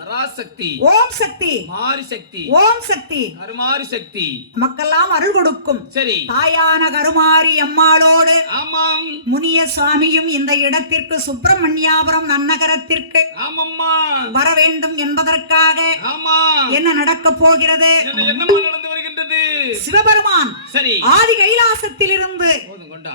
பராசக்தி. ஓம் சக்தி. மாரி சக்தி ஓம் சக்தி. கருமாரி சக்தி மக்கெல்லாம் அருள் கொடுக்கும். சரி. தாயான கருமாரி அம்மாளோடு ஆமாம். முனிய சுவாமியும் இந்த இடத்திற்கு சுப்பிரமணியாபுரம் நன்னகரத்திற்கு ஆமம்மா. வர வேண்டும் என்பதற்காக ஆமா. என்ன நடக்க போகிறது? என்னமா நடந்து வருகின்றது? சிவபெருமான் சரி. ஆதி கைலாசத்திலிருந்து கொண்டா.